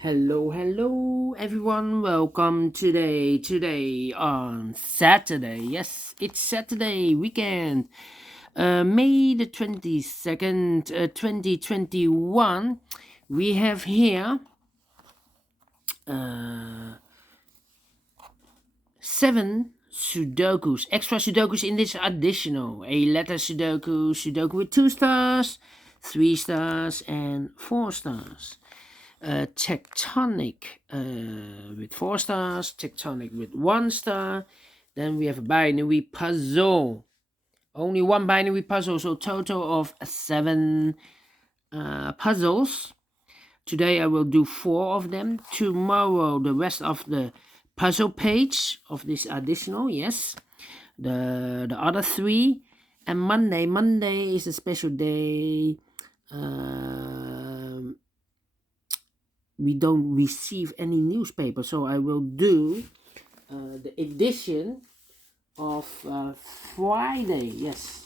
Hello, everyone. Welcome today on Saturday. Yes, it's Saturday weekend, May the 22nd, 2021. We have here uh, 7 Sudokus, extra Sudokus in this additional. A letter Sudoku, Sudoku with 2 stars, 3 stars, and 4 stars. Tectonic with 4 stars, Tectonic with 1 star. Then we have a binary puzzle. Only one binary puzzle, so total of 7 puzzles. Today I will do 4 of them. Tomorrow the rest of the puzzle page of this additional, yes. The other 3. And Monday is a special day. We don't receive any newspaper, so I will do the edition of Friday. Yes,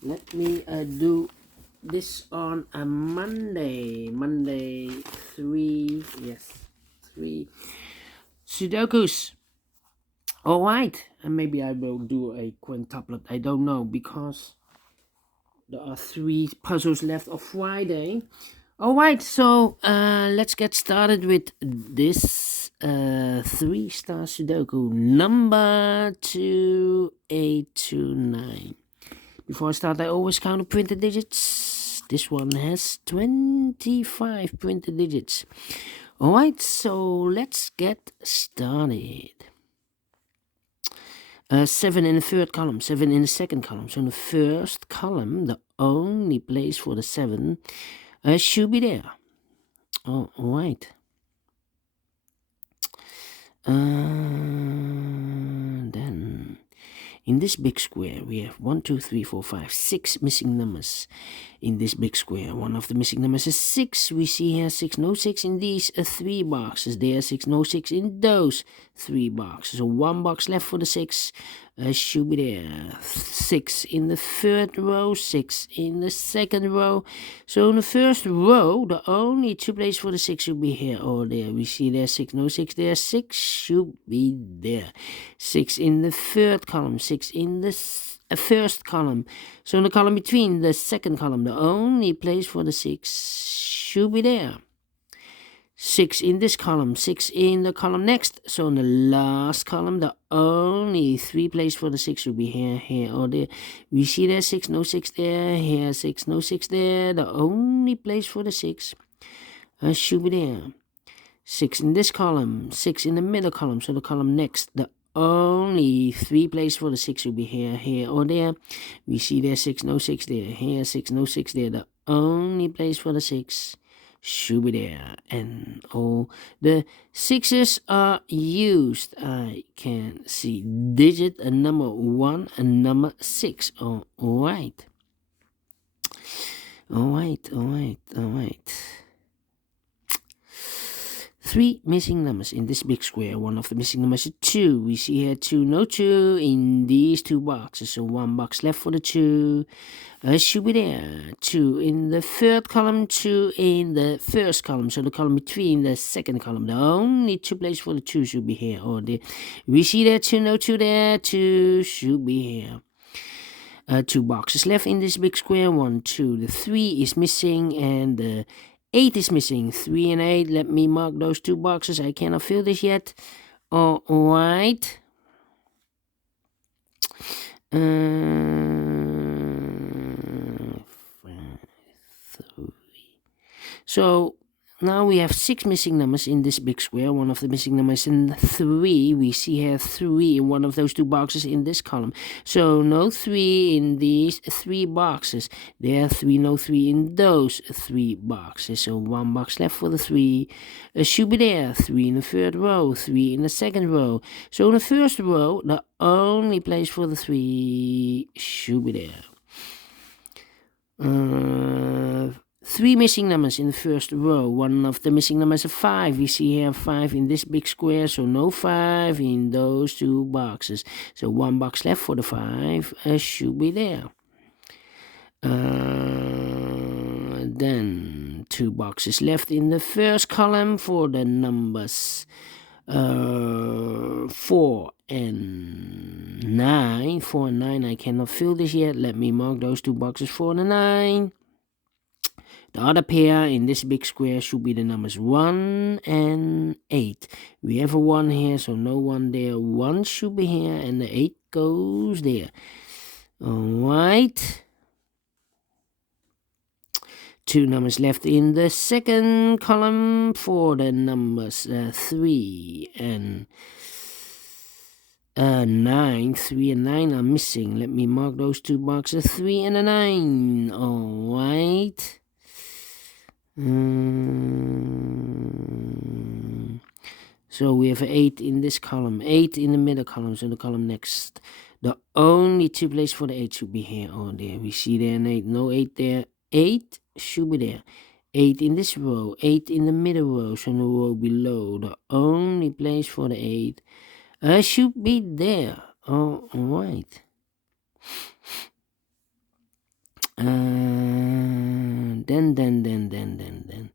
let me do this on a Monday 3, yes, 3 Sudokus. All right, and maybe I will do a quintuplet, I don't know, because there are 3 puzzles left of Friday. Alright, so let's get started with this 3 Star Sudoku number 2829. Before I start, I always count the printed digits. This one has 25 printed digits. Alright, so let's get started. 7 in the third column, 7 in the second column. So in the first column, the only place for the 7 should be there. All right. Then in this big square we have 1, 2, 3, 4, 5, 6 missing numbers. In this big square, one of the missing numbers is 6. We see here 6, no 6 in these 3 boxes. There 6, no 6 in those 3 boxes. So 1 box left for the 6 should be there. 6 in the third row, 6 in the second row. So in the first row, the only 2 places for the 6 should be here or there. We see there 6, no 6 there. 6 should be there. 6 in the third column, 6 in the first column. So in the column between the second column, the only place for the 6 should be there. 6 in this column, 6 in the column next. So in the last column, the only 3 places for the 6 should be here, here, or there. We see there 6, no 6 there, here 6, no 6 there. The only place for the 6 should be there. 6 in this column, 6 in the middle column, so the column next. The only 3 places for the 6 should be here, here, or there. We see there 6, no 6 there, here 6, no 6 there. The only place for the 6 should be there. And all the 6s are used. I can see digit number 1 and number 6. All right. 3 missing numbers in this big square. One of the missing numbers is 2. We see here 2, no 2 in these 2 boxes. So 1 box left for the 2 should be there. 2 in the third column, 2 in the first column. So the column between the second column. The only 2 places for the 2 should be here or there. We see there 2, no 2 there. 2 should be here. 2 boxes left in this big square. 1, 2. The 3 is missing and the 8 is missing. 3 and 8. Let me mark those 2 boxes. I cannot fill this yet. All right. So now we have 6 missing numbers in this big square. One of the missing numbers is 3. We see here 3 in one of those 2 boxes in this column. So no 3 in these 3 boxes. There are 3, no 3 in those 3 boxes. So 1 box left for the 3 should be there. 3 in the third row, 3 in the second row. So in the first row, the only place for the 3 should be there. 3 missing numbers in the first row. One of the missing numbers is 5. We see here 5 in this big square, so no 5 in those 2 boxes. So 1 box left for the 5 should be there. Then 2 boxes left in the first column for the numbers 4 and 9. 4 and 9, I cannot fill this yet. Let me mark those 2 boxes for the 9. The other pair in this big square should be the numbers 1 and 8. We have a 1 here, so no 1 there. 1 should be here, and the 8 goes there. Alright. 2 numbers left in the second column for the numbers 3 and 9. 3 and 9 are missing. Let me mark those 2 boxes, 3 and a 9. Alright. So we have 8 in this column, 8 in the middle column, so the column next. The only 2 places for the 8 should be here or there. We see there an 8, no 8 there. 8 should be there. 8 in this row, 8 in the middle row, so the row below. The only place for the 8 should be there. Alright. Then.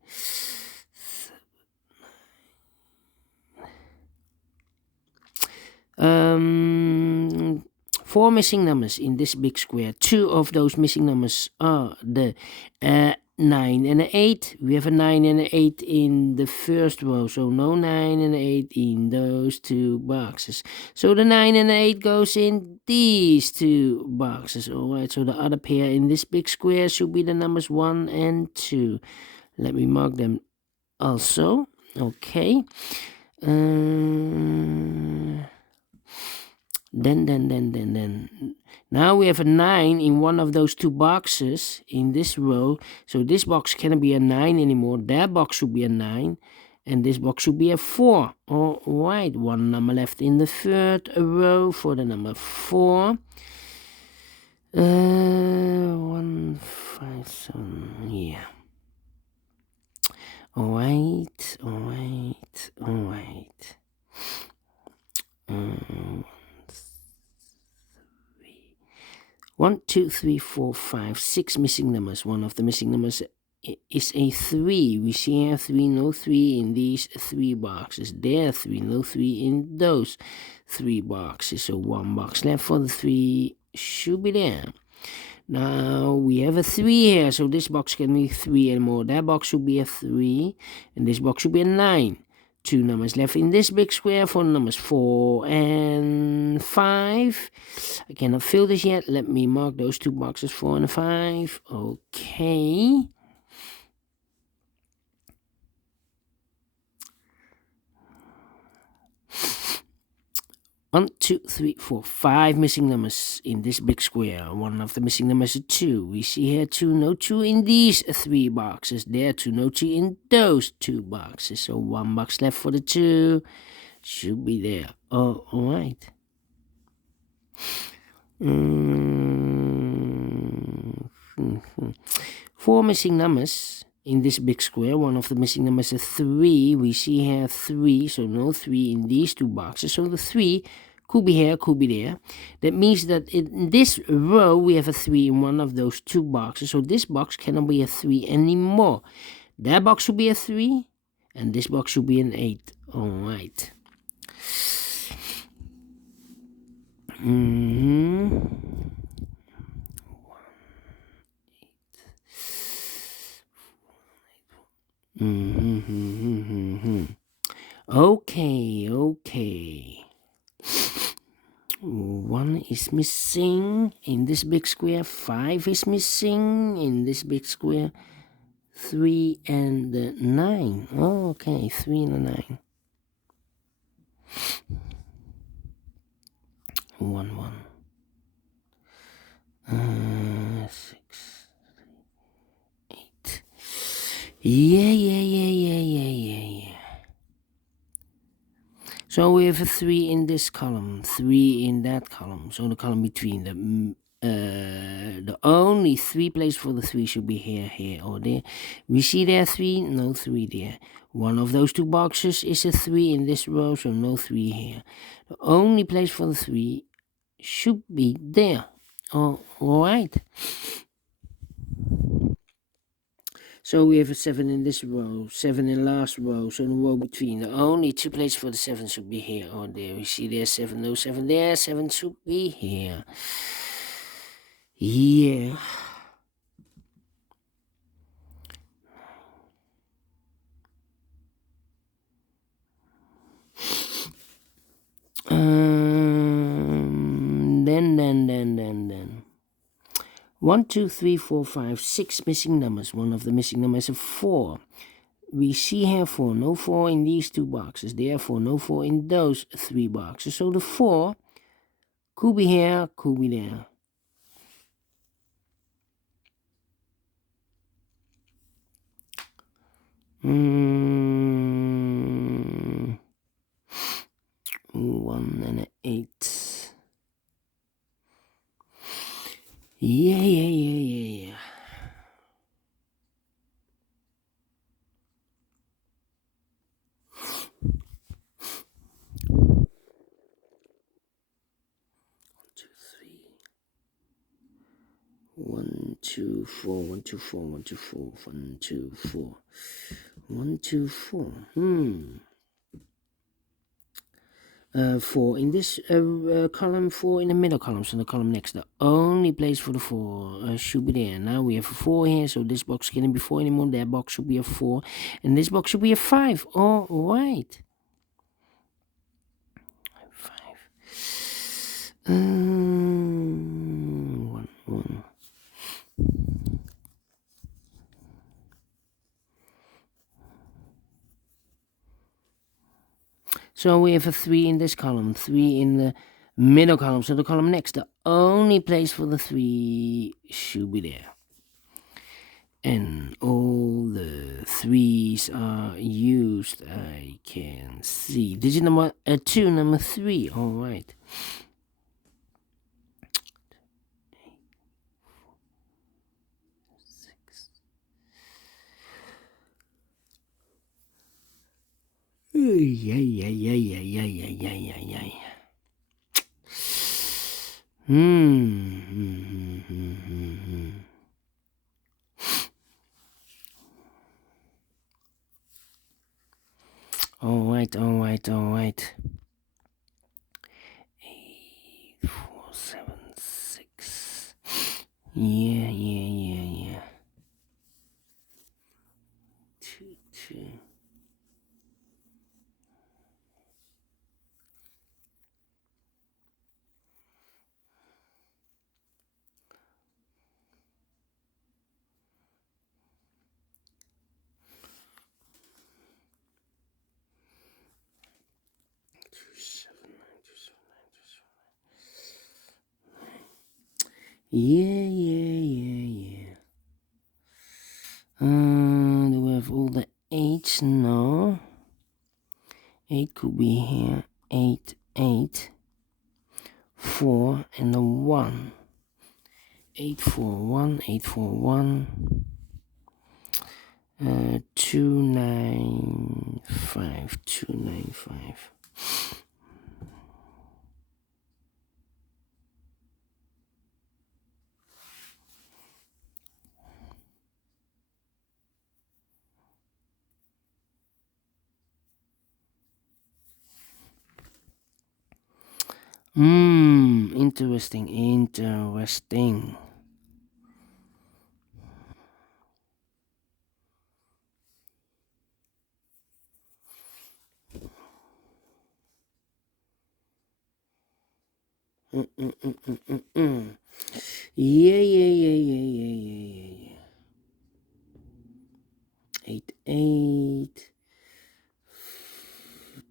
4 missing numbers in this big square. 2 of those missing numbers are the 9 and 8. We have a 9 and 8 in the first row, so no 9 and 8 in those 2 boxes. So the 9 and 8 goes in these 2 boxes. Alright, so the other pair in this big square should be the numbers 1 and 2. Let me mark them also. Okay. Then. Now we have a 9 in one of those 2 boxes in this row. So this box cannot be a 9 anymore. That box should be a 9. And this box should be a 4. Alright, 1 number left in the third row for the number 4. 1, 5, 7, yeah. Alright. 1, 2, 3, 4, 5, 6 missing numbers. One of the missing numbers is a 3. We see here 3, no 3 in these 3 boxes. There 3, no 3 in those 3 boxes. So 1 box left for the 3 should be there. Now we have a 3 here, so this box can be 3 and more. That box should be a 3, and this box should be a 9. 2 numbers left in this big square for numbers 4 and 5. I cannot fill this yet. Let me mark those 2 boxes, 4 and 5. Okay. One, 2, 3, 4, 5 missing numbers in this big square. One of the missing numbers is 2. We see here 2, no 2 in these 3 boxes. There 2, no 2 in those 2 boxes. So 1 box left for the 2 should be there. Alright. 4 missing numbers in this big square. One of the missing numbers is 3. We see here 3, so no 3 in these 2 boxes. So the 3 could be here, could be there. That means that in this row we have a 3 in one of those 2 boxes. So this box cannot be a 3 anymore. That box should be a 3, and this box should be an 8. Alright. Okay. 1 is missing in this big square. 5 is missing in this big square. 3 and 9. Okay, 3 and 9. 1. 6, 8. Yeah. So we have a 3 in this column, 3 in that column. So the column between them. The only 3 places for the 3 should be here, or there. We see there 3, no 3 there. One of those 2 boxes is a 3 in this row, so no 3 here. The only place for the 3 should be there. Alright. So we have a 7 in this row, 7 in last row, so in the row between. The only 2 places for the 7 should be here. Oh, there we see there's 7, no 7 there, 7 should be here. Yeah. Then. 1, 2, 3, 4, 5, 6 missing numbers. One of the missing numbers is a 4. We see here 4, no 4 in these 2 boxes. Therefore, no 4 in those 3 boxes. So the 4 could be here, could be there. One and an 8. Yeah. 1, 2, 4, 1, 2, 4, 1, 2, 4, 1, 2, 4, 1, 2, 4. 4 in this column, 4 in the middle column, so the column next. The only place for the 4 should be there. Now we have a 4 here, so this box can't be 4 anymore. That box should be a 4, and this box should be a 5. All right. 5. 1, 1. So we have a 3 in this column, 3 in the middle column, so the column next. The only place for the 3 should be there. And all the 3s are used, I can see. Digit number 2, number 3, all right. Yeah. All right. 8, 4, 7, 6. Yeah. 2, 2. Yeah. Do we have all the 8s? No. 8 could be here. 8, 4, and a 1. 8, 4, 1, 8, 4, 1. 2, 9, 5, 2, 9, 5. Interesting. Yeah. 8,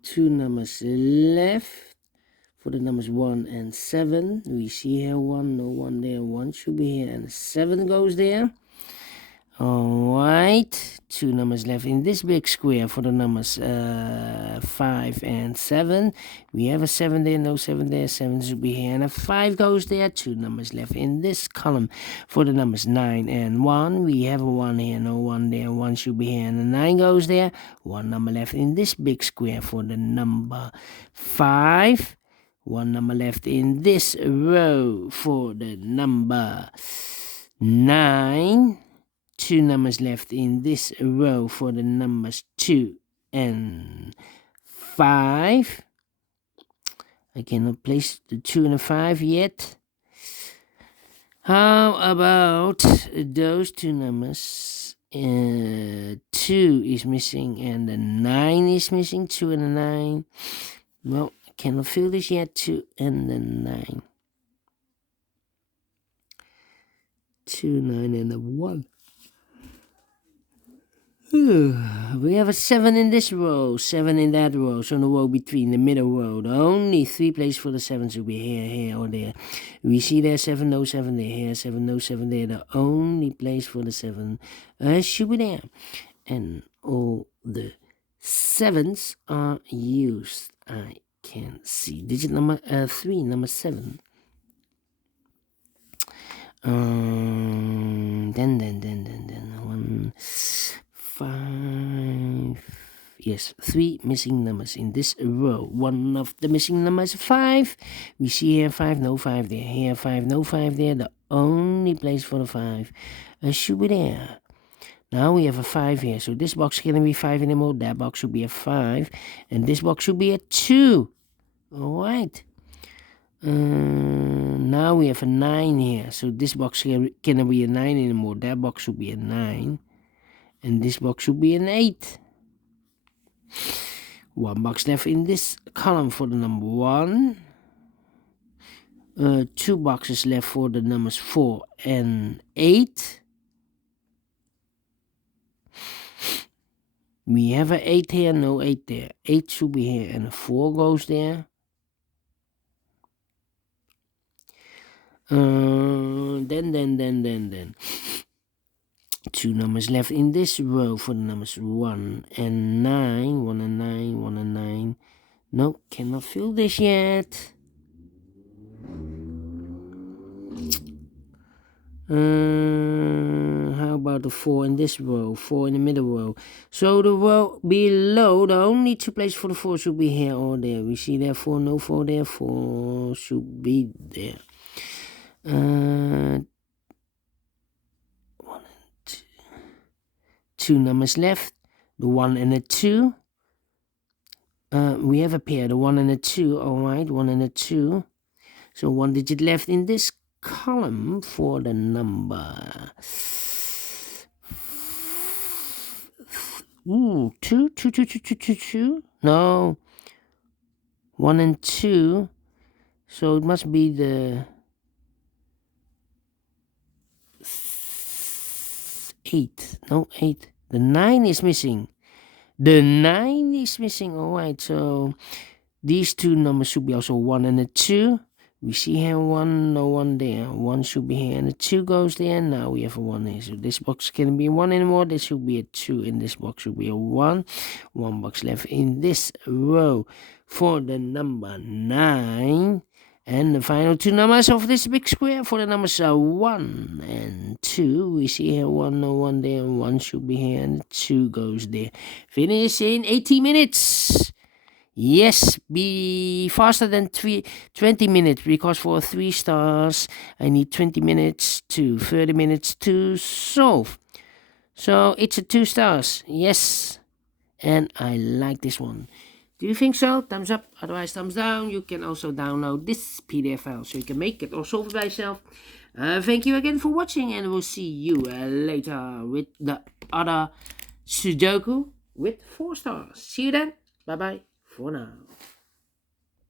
2 numbers left for the numbers 1 and 7. We see here 1, no 1 there, 1 should be here, and 7 goes there. All right, 2 numbers left in this big square for the numbers 5 and 7. We have a 7 there, no 7 there, 7 should be here, and a 5 goes there. 2 numbers left in this column for the numbers 9 and 1. We have a 1 here, no 1 there, 1 should be here, and a 9 goes there. 1 number left in this big square for the number 5. 1 number left in this row for the number 9. 2 numbers left in this row for the numbers 2 and 5. I cannot place the 2 and the 5 yet. How about those 2 numbers? 2 is missing and the 9 is missing. 2 and the 9. Well, I cannot fill this yet. 2 and the 9. 2, 9 and a 1. We have a 7 in this row, 7 in that row, so in the row between, the middle row. Only 3 places for the 7 should be here, or there. We see there 7, no 7 there, here 7, no 7 there. The only place for the 7 should be there. And all the 7s are used. I can see digit number 3, number 7. Then 1, 5. Yes, 3 missing numbers in this row. One of the missing numbers 5. We see here 5, no 5 there. Here 5, no 5 there. The only place for the 5 should be there. Now we have a 5 here. So this box cannot be 5 anymore. That box should be a 5. And this box should be a 2. Alright. Now we have a 9 here. So this box cannot be a 9 anymore. That box should be a 9. And this box should be an 8. 1 box left in this column for the number 1. 2 boxes left for the numbers 4 and 8. We have an 8 here, no 8 there. 8 should be here and a 4 goes there. Then 2 numbers left in this row for the numbers 1 and 9. 1 and 9, 1 and 9. No, cannot fill this yet. How about the 4 in this row? 4 in the middle row. So the row below, the only 2 places for the 4 should be here or there. We see there 4, no 4 there. 4 should be there. 1 and 2. 2 numbers left. The 1 and the 2. We have a pair, the 1 and the 2. Alright, 1 and the 2. So 1 digit left in this column for the number 2. No, 1 and 2. So it must be the 8. No, 8. The 9 is missing. The 9 is missing. Alright, so these 2 numbers should be also 1 and a 2. We see here 1, no 1 there. 1 should be here and a 2 goes there. Now we have a 1 here. So this box can't be a 1 anymore. This should be a 2 and this box should be a 1. 1 box left in this row for the number 9. And the final 2 numbers of this big square for the numbers are 1 and 2. We see here 1, no 1 there. 1 should be here and 2 goes there. Finish in 80 minutes. Yes, be faster than 20 minutes, because for 3 stars, I need 20 minutes to 30 minutes to solve. So it's a 2 stars, yes, and I like this one. Do you think so? Thumbs up, otherwise thumbs down. You can also download this PDF file so you can make it or solve it by yourself. Thank you again for watching, and we'll see you later with the other Sudoku with 4 stars. See you then. Bye bye for now.